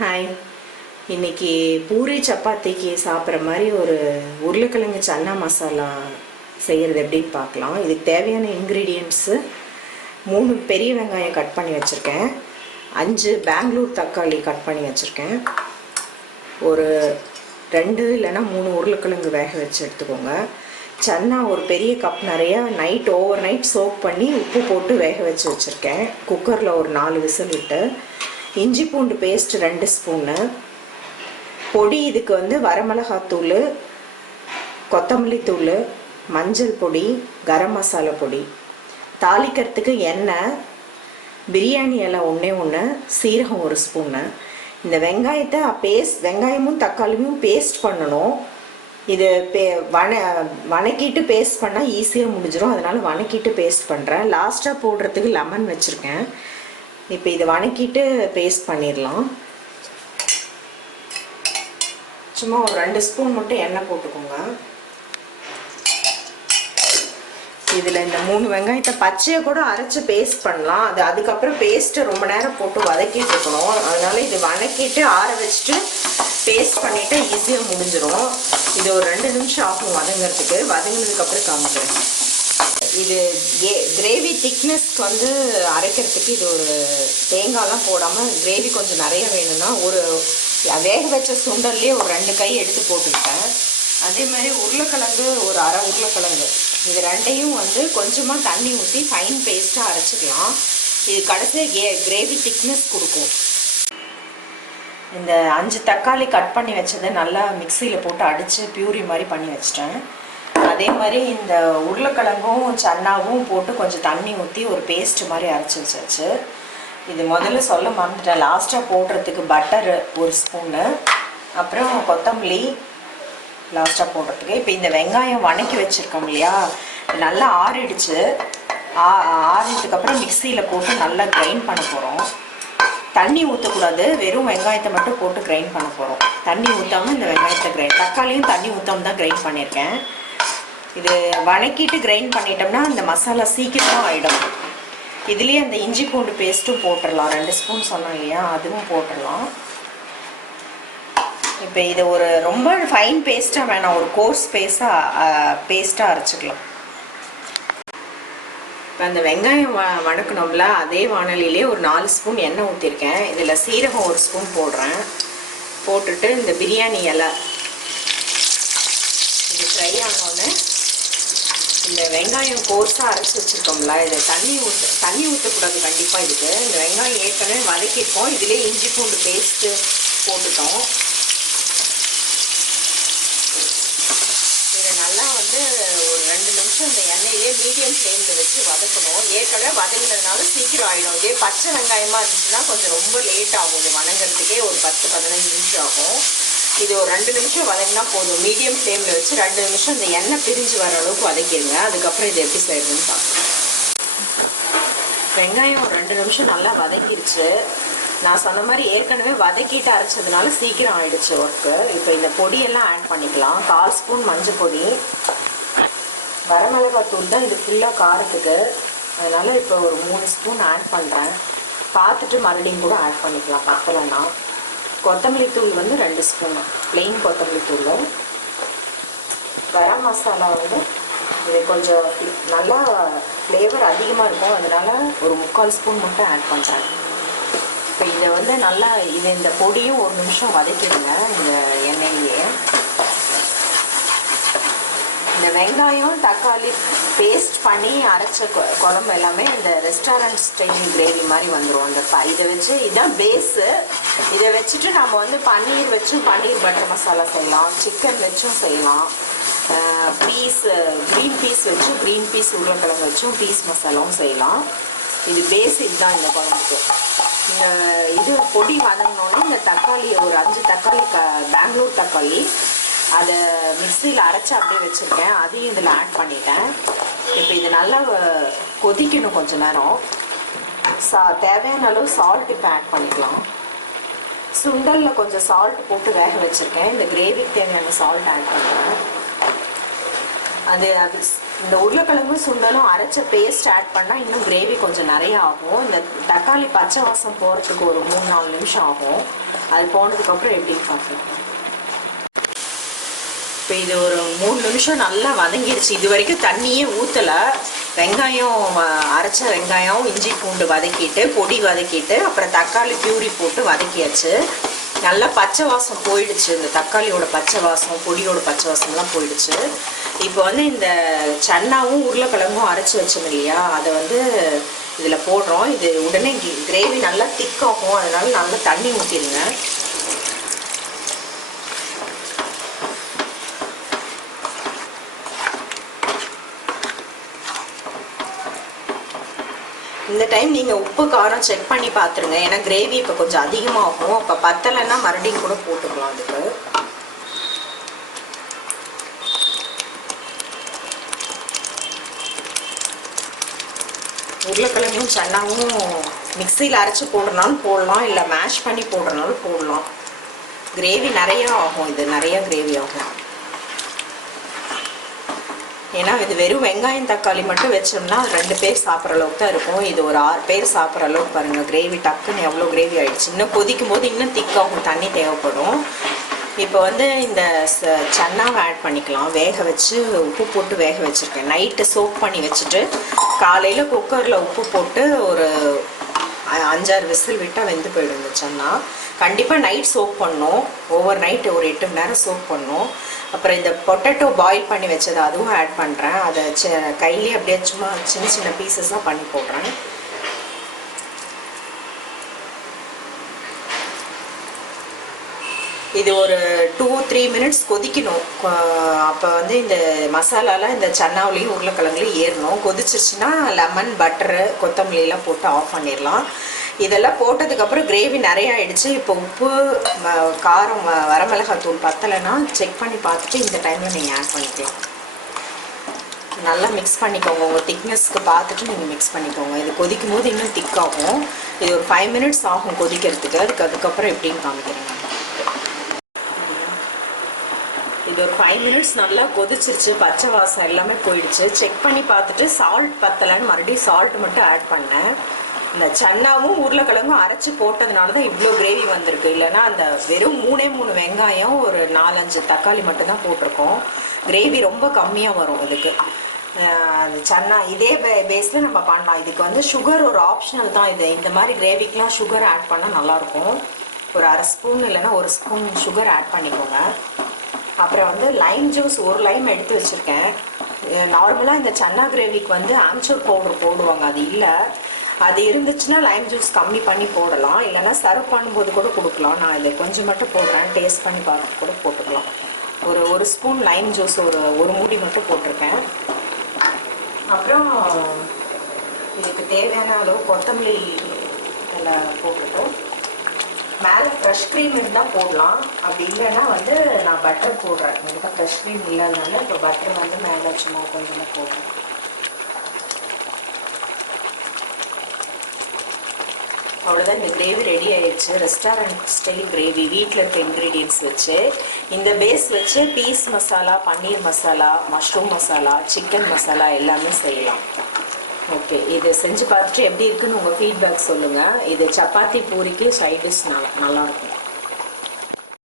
Hi. இன்னைக்கு பூரி சப்பாத்திக்கு சாப்பிட்ற மாதிரி ஒரு உருளைக்கிழங்கு சன்னா மசாலா செய்கிறது எப்படின்னு பார்க்கலாம். இதுக்கு தேவையான இன்க்ரீடியன்ட்ஸு 3 பெரிய வெங்காயம் கட் பண்ணி வச்சுருக்கேன், 5 பெங்களூர் தக்காளி கட் பண்ணி வச்சுருக்கேன், ஒரு 2 இல்லைன்னா 3 உருளைக்கிழங்கு வேக வச்சு எடுத்துக்கோங்க. சன்னா ஒரு பெரிய கப் நிறையா ஓவர் நைட் சோக் பண்ணி உப்பு போட்டு வேக வச்சு வச்சுருக்கேன். குக்கரில் ஒரு 4 விசில் விட்டு. இஞ்சி பூண்டு பேஸ்ட் 2 ஸ்பூனு. பொடி இதுக்கு வந்து வரமிளகாத்தூள், கொத்தமல்லி தூள், மஞ்சள் பொடி, கரம் மசாலா பொடி. தாளிக்கிறதுக்கு எண்ணெய், பிரியாணி இலை 1, சீரகம் 1 ஸ்பூனு. இந்த வெங்காயத்தை வெங்காயமும் தக்காளியும் பேஸ்ட் பண்ணணும். இது வணக்கிட்டு பேஸ்ட் பண்ணால் ஈஸியாக முடிஞ்சிடும், அதனால் வணக்கிட்டு பேஸ்ட் பண்ணுறேன். லாஸ்ட்டாக போடுறதுக்கு லெமன் வச்சுருக்கேன். இப்போ இதை வணக்கிட்டு பேஸ்ட் பண்ணிடலாம். சும்மா ஒரு 2 ஸ்பூன் மட்டும் எண்ணெய் போட்டுக்கோங்க. இதில் இந்த 3 வெங்காயத்தை பச்சையை கூட அரைச்சி பேஸ்ட் பண்ணலாம். அதுக்கப்புறம் பேஸ்ட்டை ரொம்ப நேரம் போட்டு வதக்கிட்டு இருக்கணும். அதனால இது வதக்கிட்டு ஆற வச்சுட்டு பேஸ்ட் பண்ணிவிட்டு ஈஸியாக முடிஞ்சிடும். இது ஒரு 2 நிமிஷம் ஆகும் வதங்கிறதுக்கு. வதங்கினதுக்கப்புறம் காமிக்கிறேன். இது கிரேவி திக்னஸ்க்கு வந்து அரைக்கிறதுக்கு இது ஒரு தேங்காய்லாம் போடாமல் கிரேவி கொஞ்சம் நிறைய வேணும்னா ஒரு வேக வச்ச சுண்டல்லே ஒரு 2 கை எடுத்து போட்டுக்கிட்டேன். அதே மாதிரி உருளைக்கிழங்கு ஒரு அரை உருளைக்கிழங்கு, இது 2ஐயும் வந்து கொஞ்சமாக தண்ணி ஊற்றி ஃபைன் பேஸ்ட்டாக அரைச்சிக்கலாம். இது கடைசியாக கிரேவி திக்னஸ் கொடுக்கும். இந்த 5 தக்காளி கட் பண்ணி வச்சதை நல்லா மிக்சியில் போட்டு அடித்து பியூரி மாதிரி பண்ணி வச்சிட்டேன். அதே மாதிரி இந்த உருளைக்கிழங்கும் சன்னாவும் போட்டு கொஞ்சம் தண்ணி ஊற்றி ஒரு பேஸ்ட் மாதிரி அரைச்சி வச்சாச்சு. இது முதல்ல சொல்ல மறந்துட்டேன், லாஸ்ட்டாக போடுறதுக்கு பட்டரு 1 ஸ்பூனு, அப்புறம் கொத்தமல்லி லாஸ்ட்டாக போடுறதுக்கு. இப்போ இந்த வெங்காயம் வணக்கி வச்சுருக்கோம் இல்லையா, நல்லா ஆறிடுச்சு. ஆறினதுக்கப்புறம் மிக்சியில் போட்டு நல்லா கிரைண்ட் பண்ண போகிறோம். தண்ணி ஊற்றக்கூடாது, வெறும் வெங்காயத்தை மட்டும் போட்டு கிரைண்ட் பண்ண போகிறோம். தண்ணி ஊற்றாமல் இந்த வெங்காயத்தை தக்காளியும் தண்ணி ஊற்றாமல் தான் கிரைண்ட் பண்ணியிருக்கேன். இது வணக்கிட்டு கிரைண்ட் பண்ணிட்டோம்னா அந்த மசாலா சீக்கிரமாக ஆகிடும். இதுலேயே அந்த இஞ்சி பூண்டு பேஸ்ட்டும் போட்டுடலாம். 2 ஸ்பூன் சொன்னோம் இல்லையா, அதுவும் போட்டுடலாம். இப்போ இதை ஒரு ரொம்ப ஃபைன் பேஸ்ட்டாக வேணாம், ஒரு கோர்ஸ் பேஸ்ட்டாக அரைச்சிக்கலாம். இப்போ அந்த வெங்காயம் வணக்கணும்ல, அதே வானலிலே ஒரு 4 ஸ்பூன் எண்ணெய் ஊற்றிருக்கேன். இதில் சீரகம் 1 ஸ்பூன் போடுறேன். போட்டுட்டு இந்த பிரியாணி இலை இது ஃப்ரை ஆனோடனே இந்த வெங்காயம் கோர்ஸாக அரைச்சி வச்சுருக்கோம்ல, இதை தண்ணி ஊற்றக்கூடாது கண்டிப்பாக. இதுக்கு இந்த வெங்காயம் ஏற்கனவே வதக்கியிருக்கோம், இதிலே இஞ்சி பூண்டு பேஸ்ட்டு போட்டுட்டோம். இதை நல்லா வந்து ஒரு 2 நிமிஷம் இந்த எண்ணெயிலே மீடியம் ஃப்ளேமில் வச்சு வதக்கணும். ஏற்கனவே வதங்கினதுனால சீக்கிரம் ஆகிடும். இதே பச்சை வெங்காயமாக இருந்துச்சுன்னா கொஞ்சம் ரொம்ப லேட் ஆகும். இது வதங்கிறதுக்கே ஒரு 10-15 நிமிஷம் ஆகும். இது ஒரு 2 நிமிஷம் வதங்கினா போதும். மீடியம் ஃப்ளேமில் வச்சு 2 நிமிஷம் இந்த எண்ணெய் பிரிஞ்சு வர அளவுக்கு வதக்கிடுங்க. அதுக்கப்புறம் இது எப்படி செய்யறதுன்னு பார்க்கலாம். வெங்காயம் ஒரு 2 நிமிஷம் நல்லா வதக்கிடுச்சு. நான் சொன்ன மாதிரி ஏற்கனவே வதக்கிட்டு அரைச்சதுனால சீக்கிரம் ஆயிடுச்சு ஒர்க்கு. இப்போ இந்த பொடியெல்லாம் ஆட் பண்ணிக்கலாம். 1/4 ஸ்பூன் மஞ்சள் பொடி, வரமிளகாத்தூள் தான் இது ஃபுல்லாக காரத்துக்கு, அதனால் இப்போ ஒரு 3 ஸ்பூன் ஆட் பண்ணுறேன். பார்த்துட்டு மறுபடியும் கூட ஆட் பண்ணிக்கலாம் பத்தலைன்னா. கொத்தமல்லி தூள் வந்து 2 ஸ்பூனு ப்ளெயின் கொத்தமல்லி தூள். கரம் மசாலா வந்து இது கொஞ்சம் நல்லா ஃப்ளேவர் அதிகமாக இருக்கும், அதனால் ஒரு 3/4 ஸ்பூன் மட்டும் ஆட் பண்ணுறேன். இப்போ இதை வந்து நல்லா இந்த பொடியும் 1 நிமிஷம் வதக்கிடுங்க இந்த எண்ணெயிலேயே. இந்த வெங்காயம் தக்காளி பேஸ்ட் பண்ணி அரைச்ச குழம்பு எல்லாமே இந்த ரெஸ்டாரண்ட் ஸ்டைல் கிரேவி மாதிரி வந்துடும். அந்த இதை வச்சு இதுதான் பேஸு. இதை வச்சுட்டு நம்ம வந்து பன்னீர் வச்சும் பன்னீர் பட்டர் மசாலா செய்யலாம், சிக்கன் வச்சும் செய்யலாம், க்ரீன் பீஸ் வச்சு க்ரீன் பீஸ் உருளைக்கிழங்கு வச்சும் பீஸ் மசாலாவும் செய்யலாம். இது பேசிக் தான் இந்த குழம்புக்கு. இந்த இது பொடி வதங்கினோடனே இந்த தக்காளி ஒரு 5 தக்காளி பெங்களூர் தக்காளி அதை மிக்சியில் அரைச்சி அப்படியே வச்சுருக்கேன், அதையும் இதில் ஆட் பண்ணிட்டேன். இப்போ இது நல்லா கொதிக்கணும் கொஞ்சம் நேரம். தேவையான அளவு சால்ட் இப்போ ஆட் பண்ணிக்கலாம். சுண்டலில் கொஞ்சம் சால்ட் போட்டு வேக வச்சுருக்கேன். இந்த கிரேவிக்கு தேவையான சால்ட் ஆட் பண்ணுறேன். அது அது இந்த உருளைக்கிழங்கும் சுண்டலும் அரைச்ச பேஸ்ட் ஆட் பண்ணால் இன்னும் கிரேவி கொஞ்சம் நிறைய ஆகும். இந்த தக்காளி பச்சை வாசம் போகிறதுக்கு ஒரு 3-4 நிமிஷம் ஆகும். அது போனதுக்கப்புறம் எப்படின்னு பார்க்கலாம். இப்போ இது ஒரு 3 நிமிஷம் நல்லா வதங்கிடுச்சு. இது வரைக்கும் தண்ணியே ஊற்றலை. வெங்காயம் அரைச்ச வெங்காயம் இஞ்சி பூண்டு வதக்கிட்டு பொடி வதக்கிட்டு அப்புறம் தக்காளி பியூரி போட்டு வதக்கியாச்சு. நல்லா பச்சை வாசம் போயிடுச்சு. இந்த தக்காளியோட பச்சை வாசம் பொடியோட பச்சை வாசம்லாம் போயிடுச்சு. இப்போ வந்து இந்த சன்னாவும் உருளைக்கிழங்கும் அரைச்சி வச்சோம் இல்லையா, அதை வந்து இதில் போடுறோம். இது உடனே கிரேவி நல்லா திக்காகும். அதனால நல்லா தண்ணி ஊற்றிடுங்க. இந்த டைம் நீங்கள் உப்பு காரம் செக் பண்ணி பார்த்துருங்க. ஏன்னா கிரேவி இப்போ கொஞ்சம் அதிகமாகும். இப்போ பத்தலைன்னா மறுபடியும் கூட போட்டுக்கலாம். அதுக்கு உருளைக்கிழங்கும் சன்னாவும் மிக்சியில் அரைச்சி போடுறனாலும் போடலாம், இல்லை மேஷ் பண்ணி போடுறனாலும் போடலாம். கிரேவி நிறையா ஆகும். இது நிறையா கிரேவி ஆகும். ஏன்னா இது வெறும் வெங்காயம் தக்காளி மட்டும் வச்சோம்னா 2 பேர் சாப்பிட்ற அளவுக்கு தான் இருக்கும். இது ஒரு 6 பேர் சாப்பிட்ற அளவுக்கு பாருங்கள். கிரேவி டக்குன்னு எவ்வளோ கிரேவி ஆகிடுச்சு. இன்னும் கொதிக்கும் போது இன்னும் திக்காகும், தண்ணி தேவைப்படும். இப்போ வந்து இந்த சன்னாவை ஆட் பண்ணிக்கலாம். வேக வச்சு உப்பு போட்டு வேக வச்சுருக்கேன். நைட்டு சோக் பண்ணி வச்சுட்டு காலையில் குக்கரில் உப்பு போட்டு ஒரு 5-6 விசில் விட்டால் வெந்து போயிடும் இந்த சன்னா. கண்டிப்பாக நைட் சோக் பண்ணணும். ஓவர் நைட் ஒரு 8 மணி நேரம் சோக் பண்ணணும். அப்புறம் இந்த பொட்டேட்டோ பாயில் பண்ணி வச்சது அதுவும் ஆட் பண்ணுறேன். அதை கையிலே அப்படியே சும்மா சின்ன சின்ன பீசஸாக பண்ணி போடுறேன். இது ஒரு 2-3 மினிட்ஸ் கொதிக்கணும். அப்போ வந்து இந்த மசாலாலாம் இந்த சன்னாவிலையும் உருளைக்கிழங்குலையும் ஏறணும். கொதிச்சிருச்சுன்னா லெமன் பட்டரு கொத்தமல்லியெல்லாம் போட்டு ஆஃப் பண்ணிடலாம். இதெல்லாம் போட்டதுக்கப்புறம் கிரேவி நிறையா ஆகிடுச்சு. இப்போ உப்பு காரம் வரமிளகாத்தூள் பத்தலைன்னா செக் பண்ணி பார்த்துட்டு இந்த டைமில் நீங்கள் ஆட் பண்ணிக்கலாம். நல்லா மிக்ஸ் பண்ணிக்கோங்க. உங்கள் திக்னஸ்க்கு பார்த்துட்டு நீங்கள் மிக்ஸ் பண்ணிக்கோங்க. இது கொதிக்கும் போது இன்னும் திக்காகும். இது ஒரு 5 மினிட்ஸ் ஆகும் கொதிக்கிறதுக்கு. அதுக்கப்புறம் எப்படின்னு காமிக்கிறேன். இது ஒரு 5 மினிட்ஸ் நல்லா கொதிச்சிருச்சு. பச்சை வாசம் எல்லாமே போயிடுச்சு. செக் பண்ணி பார்த்துட்டு சால்ட் பத்தலைன்னு மறுபடியும் சால்ட் மட்டும் ஆட் பண்ணேன். இந்த சன்னாவும் உருளைக்கிழங்கும் அரைச்சி போட்டதுனால தான் இவ்வளோ கிரேவி வந்திருக்கு. இல்லைன்னா அந்த வெறும் 3 வெங்காயம் ஒரு 4-5 தக்காளி மட்டும்தான் போட்டிருக்கோம். கிரேவி ரொம்ப கம்மியாக வரும் இதுக்கு. அந்த சன்னா இதே பேஸில் நம்ம பண்ணலாம். இதுக்கு வந்து சுகர் ஒரு ஆப்ஷனல் தான். இது இந்த மாதிரி கிரேவிக்கெலாம் சுகர் ஆட் பண்ணால் நல்லாயிருக்கும். ஒரு 1/2 ஸ்பூன் இல்லைன்னா 1 ஸ்பூன் சுகர் ஆட் பண்ணிக்கோங்க. அப்புறம் வந்து லைம் ஜூஸ் 1 லைம் எடுத்து வச்சுருக்கேன். நார்மலாக இந்த சன்னா கிரேவிக்கு வந்து ஆம்ச்சூர் பவுடர் போடுவாங்க. அது இல்லை. அது இருந்துச்சுன்னா லைம் ஜூஸ் கம்மி பண்ணி போடலாம். இல்லைன்னா சர்வ் பண்ணும்போது கூட கொடுக்கலாம். நான் இதை கொஞ்சம் மட்டும் போடுறேன். டேஸ்ட் பண்ணி பார்த்து கூட போட்டுக்கலாம். ஒரு ஸ்பூன் லைம் ஜூஸ் ஒரு மூடி மட்டும் போட்டிருக்கேன். அப்புறம் இதுக்கு தேவையான அளவு கொத்தமல்லி இதில் போட்டுட்டோம். மேலே ஃப்ரெஷ் க்ரீம் இருந்தால் போடலாம். அப்படி இல்லைன்னா வந்து நான் பட்டர் போடுறேன். எனக்கு ஃப்ரெஷ் க்ரீம் இல்லாதனால இப்போ பட்டர் வந்து மேலே சும்மா கொஞ்சமாக போடுறேன். அவ்வளோதான். இந்த கிரேவி ரெடி ஆயிடுச்சு. ரெஸ்டாரண்ட் ஸ்டைல் கிரேவி வீட்டில் இருக்க இன்க்ரீடியன்ட்ஸ் வச்சு இந்த பேஸ் வச்சு piece masala, paneer masala, mushroom masala, chicken masala எல்லாமே செய்யலாம். ஓகே, இது செஞ்சு பார்த்துட்டு எப்படி இருக்குன்னு உங்கள் ஃபீட்பேக் சொல்லுங்கள். இது சப்பாத்தி பூரிக்கு சைட் டிஷ் நல்லாயிருக்கும்.